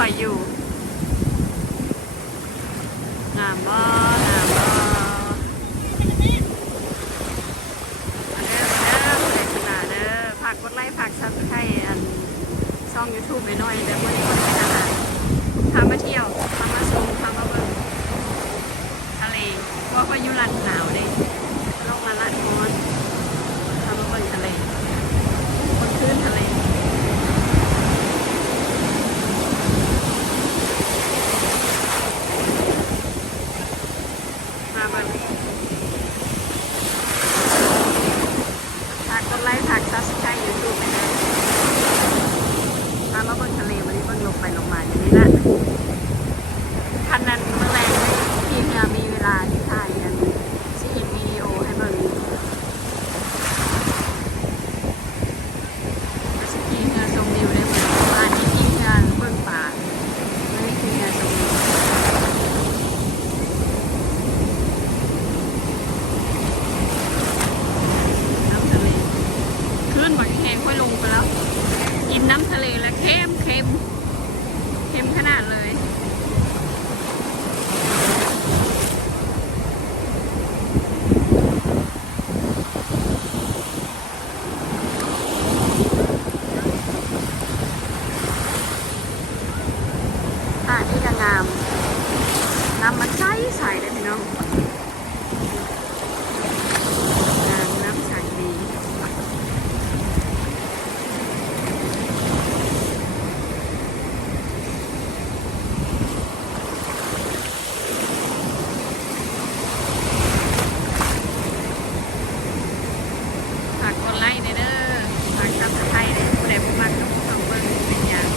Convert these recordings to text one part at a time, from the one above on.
ค่อยอยู่งามบ่งามบ่ฝากกดไลค์ฝากซับสไครต์ช่อง YouTube หน่อยๆเดี๋ยววันนี้คนเป็นอาหารพามาเที่ยวพามาชมพามาเบิ่งทะเลเพราะว่าอยู่ร้านหนาวเลยลงมาร้านร้อนพามาเบิ่งทะเลบนพื้นทะเลมาเบิ่งฝากกดไลค์ฝากซับสไครต์ YouTube ไปเลยมาเบิ่งทะเลวันนี้เบิ่งลงไปลงมาอย่างนี้ละคันนั้นเมื่อแรงเลยทีมงานมีเวลาที่ถ่ายกันสิเห็นวิดีโอให้เบิ่งสิทีมงานชมวิวได้เหมือนมาที่ทีมงานเบิ่งป่าไม่ได้ทีมงานชมวิวน้ำทะเลคลื่นบางแห่งค่อยลงไปแล้วกินน้ำทะเลและเค็มขนาดเลยนี่ก็งามน้ำมันใสเลยพี่น้องน้ำใสดีฝากกดไลค์เด้อฝากซับสไครต์เลยผู้ใดผู้มักต้องเบิ่งเป็นอย่าง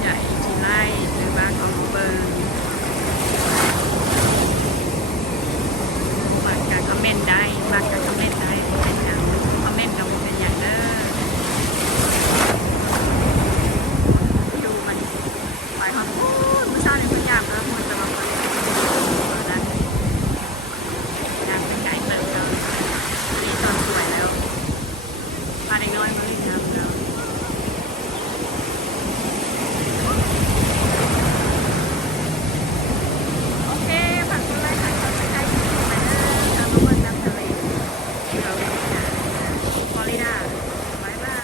ใหญ่ที่ไล่หรือบ้านของเบิ่งฝากการคอมเมนต์ได้ฝากการคอมเมนต์ได้เป็นอย่างคอมเมนต์กับเป็นอย่างเด้อดูมันไปหอมพูดผู้ชายในผู้ยามแล้วมันจะมาเปิดนะงานเป็นไก่เติมแล้วนี่ตอนสวยแล้วพาเด็กน้อยมาเล่นน้ำแล้วโอเคฝากกดไลค์ฝากซับสไครต์ไปเด้อทางมาเบิ่งน้ำทะเลเราฟลอริดาบ๊ายบาย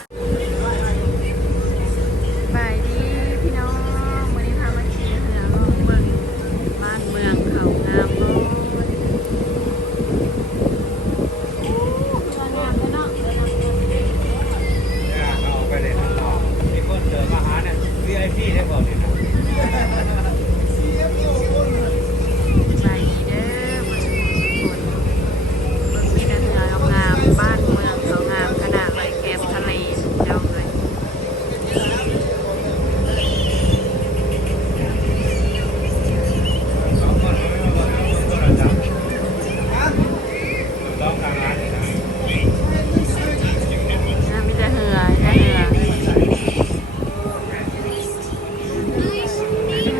บายดีพี่น้องวันนี้พามาขี่เรือลงเบิ่งบ้านเมืองเขางามเนาะเอาไปเลยนะมีคนเจอมาหาเนี่ย VIP ได้ก่อนเลยนะ บายดีเด้อมาสุขสุขเบิ่งมีแต่เรืองามๆบ้านเมืองเขางามขนาดเลยแกมทะเลเจ้าเลยมีแต่เหือแค่เหื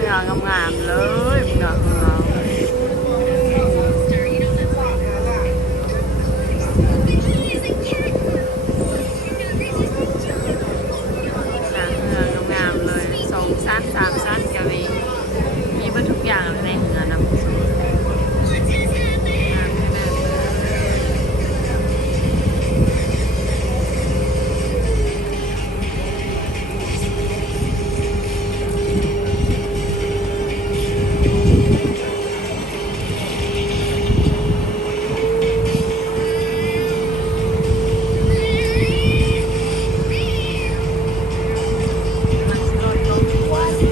องามๆเลยเหืองามๆเลย2 ชั้น 3 ชั้นก็มีเบิดทุกอย่างเลยในเหือนะผู้ชมงามขนาดเลยมันสิรถลงว้าวม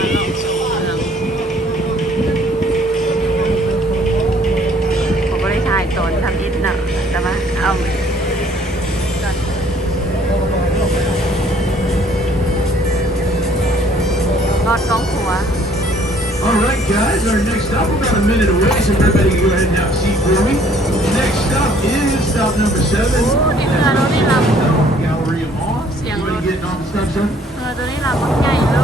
าลองชมเมืองผมก็ได้ถ่ายตอนทำอิฐนะแต่ว่าเอาก่อนรอดกล้องหัว Alright guys, our next stop, we're about a minute away, so everybody go ahead and have a seat for me. Next stop is stop number 7. นี่เรือรถนี่ลำ Gallery of Awe. เสียงร Everybody ถ getting on the stop, sir? ตัวนี้ลำมันใหญ่เล